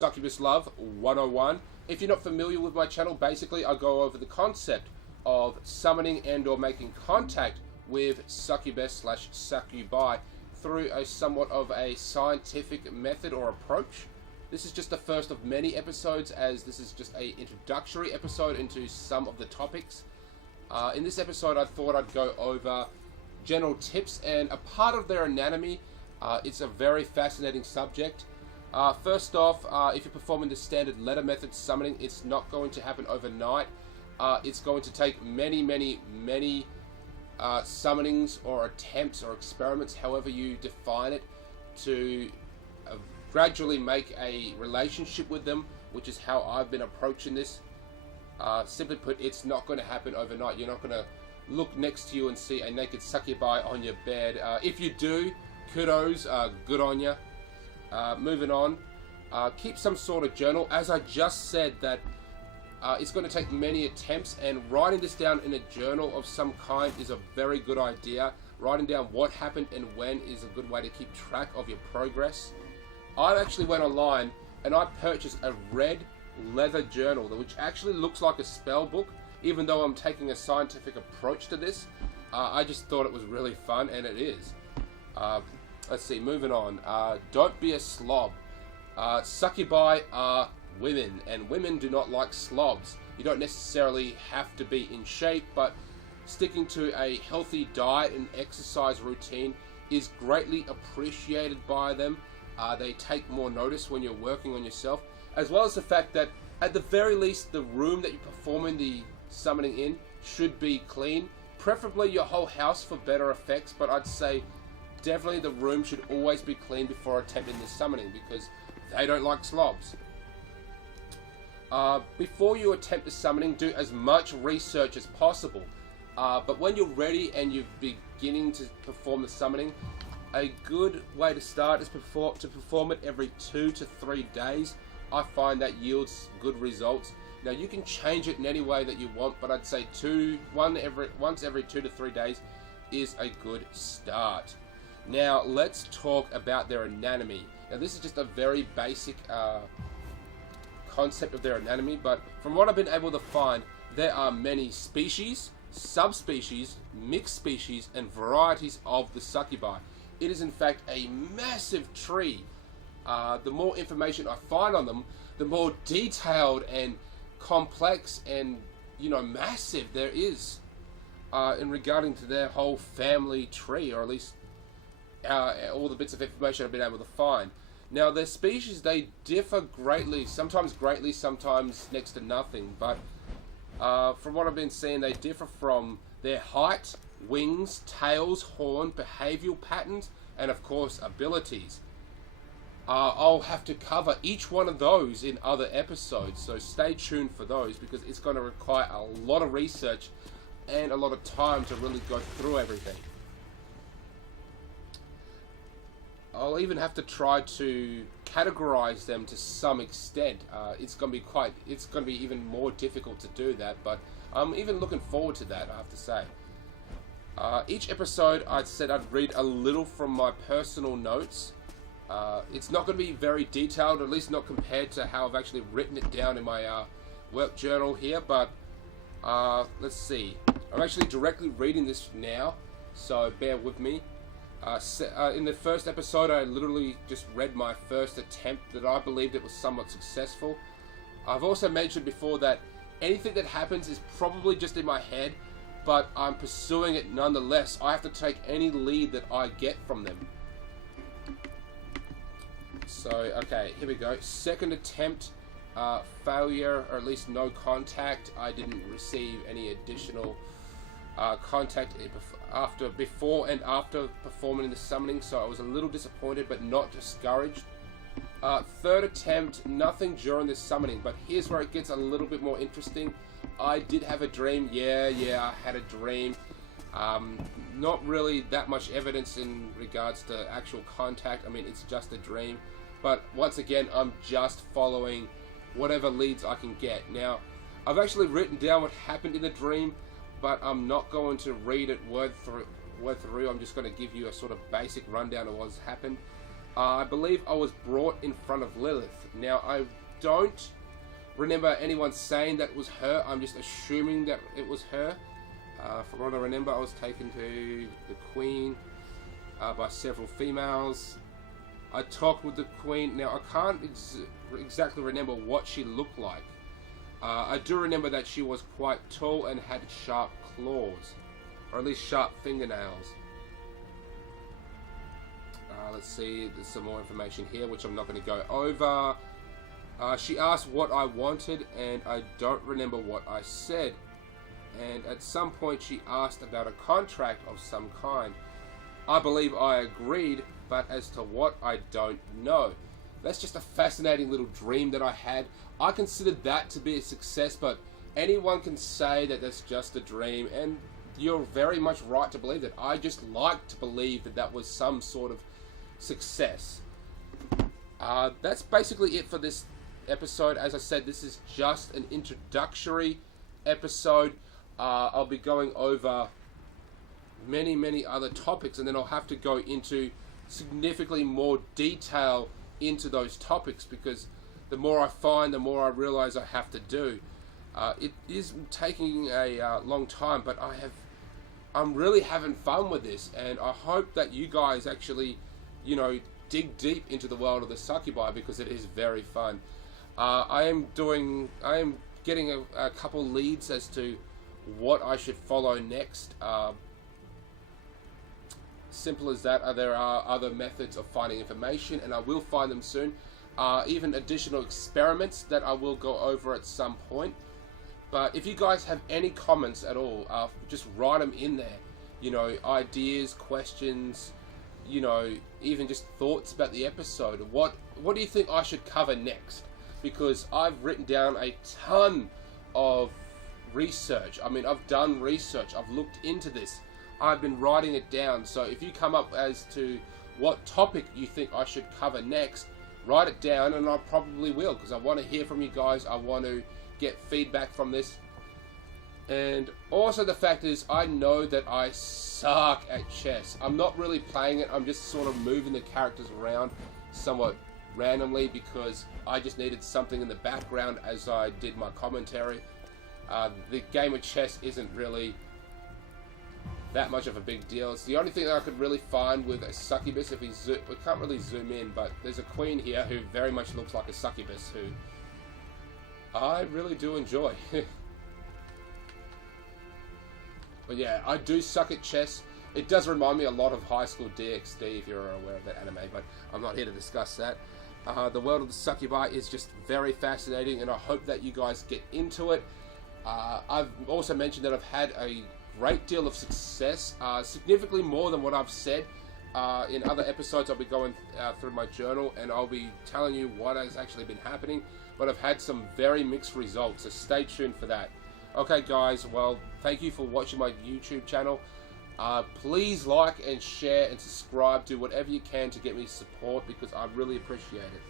Succubus Love 101. If you're not familiar with my channel, basically I go over the concept of summoning and or making contact with succubus slash succubi through a somewhat of a scientific method or approach. This is just the first of many episodes, as this is just a introductory episode into some of the topics. In this episode I thought I'd go over general tips and a part of their anatomy. It's a very fascinating subject. First off, if you're performing the standard letter method summoning, it's not going to happen overnight. It's going to take many summonings or attempts or experiments, however you define it, to gradually make a relationship with them, which is how I've been approaching this. Simply put, it's not going to happen overnight. You're not going to look next to you and see a naked succubi on your bed. If you do, kudos, good on you. Moving on, keep some sort of journal. As I just said, that it's going to take many attempts, and writing this down in a journal of some kind is a very good idea. Writing down what happened and when is a good way to keep track of your progress. I actually went online and I purchased a red leather journal, which actually looks like a spell book, even though I'm taking a scientific approach to this. I just thought it was really fun, and it is. Let's see, moving on. Don't be a slob. Succubi are women, and women do not like slobs. You don't necessarily have to be in shape, but sticking to a healthy diet and exercise routine is greatly appreciated by them. They take more notice when you're working on yourself, as well as the fact that, at the very least, the room that you're performing the summoning in should be clean. Preferably your whole house for better effects, but I'd say definitely the room should always be clean before attempting this summoning, because they don't like slobs. Before you attempt the summoning, do as much research as possible. But when you're ready and you're beginning to perform the summoning, a good way to start is to perform it every 2 to 3 days. I find that yields good results. Now you can change it in any way that you want, but I'd say once every 2 to 3 days is a good start. Now let's talk about their anatomy. Now this is just a very basic concept of their anatomy, but from what I've been able to find, there are many species, subspecies, mixed species, and varieties of the succubi. It is in fact a massive tree. The more information I find on them, the more detailed and complex and, massive there is in regarding to their whole family tree, or at least all the bits of information I've been able to find. Now, their species, they differ greatly, sometimes next to nothing, but from what I've been seeing, they differ from their height, wings, tails, horn, behavioral patterns, and of course, abilities. I'll have to cover each one of those in other episodes, so stay tuned for those, because it's going to require a lot of research and a lot of time to really go through everything. I'll even have to try to categorize them to some extent. It's going to be even more difficult to do that, but I'm even looking forward to that, I have to say. Each episode, I said I'd read a little from my personal notes. It's not going to be very detailed, at least not compared to how I've actually written it down in my work journal here, but let's see. I'm actually directly reading this now, so bear with me. In the first episode, I literally just read my first attempt that I believed it was somewhat successful. I've also mentioned before that anything that happens is probably just in my head, but I'm pursuing it nonetheless. I have to take any lead that I get from them. So, okay, here we go. Second attempt, failure, or at least no contact. I didn't receive any additional contact before and after performing the summoning, so I was a little disappointed but not discouraged. Third attempt, nothing during this summoning, but here's where it gets a little bit more interesting. I did have a dream. Yeah, I had a dream. Not really that much evidence in regards to actual contact. I mean, it's just a dream, but once again, I'm just following whatever leads I can get. Now, I've actually written down what happened in the dream, but I'm not going to read it word through. I'm just going to give you a sort of basic rundown of what's happened. I believe I was brought in front of Lilith. Now, I don't remember anyone saying that it was her. I'm just assuming that it was her. From what I remember, I was taken to the Queen by several females. I talked with the Queen. Now, I can't exactly remember what she looked like. I do remember that she was quite tall and had sharp claws, or at least sharp fingernails. Let's see, there's some more information here which I'm not going to go over. She asked what I wanted, and I don't remember what I said. And at some point she asked about a contract of some kind. I believe I agreed, but as to what, I don't know. That's just a fascinating little dream that I had. I considered that to be a success, but anyone can say that that's just a dream, and you're very much right to believe that. I just like to believe that that was some sort of success. That's basically it for this episode. As I said, this is just an introductory episode. I'll be going over many other topics, and then I'll have to go into significantly more detail into those topics, because the more I find, the more I realize I have to do. It is taking a long time, but I'm really having fun with this, and I hope that you guys actually, dig deep into the world of the succubi, because it is very fun. I am getting a couple leads as to what I should follow next. Simple as that. There are other methods of finding information, and I will find them soon. Even additional experiments that I will go over at some point. But if you guys have any comments at all, just write them in there. Ideas, questions, even just thoughts about the episode. What do you think I should cover next? Because I've written down a ton of research. I mean, I've done research. I've looked into this. I've been writing it down. So if you come up as to what topic you think I should cover next, write it down, and I probably will, because I want to hear from you guys. I want to get feedback from this. And also the fact is, I know that I suck at chess. I'm not really playing it. I'm just sort of moving the characters around somewhat randomly, because I just needed something in the background as I did my commentary. The game of chess isn't really that much of a big deal. It's the only thing that I could really find with a succubus. If we can't really zoom in, but there's a queen here who very much looks like a succubus, who I really do enjoy. But yeah, I do suck at chess. It does remind me a lot of High School DxD, if you're aware of that anime, but I'm not here to discuss that. The world of the succubi is just very fascinating, and I hope that you guys get into it. I've also mentioned that I've had a great deal of success, significantly more than what I've said. In other episodes, I'll be going through my journal, and I'll be telling you what has actually been happening, but I've had some very mixed results, so stay tuned for that. Okay guys, well, thank you for watching my YouTube channel. Please like and share and subscribe. Do whatever you can to get me support, because I really appreciate it.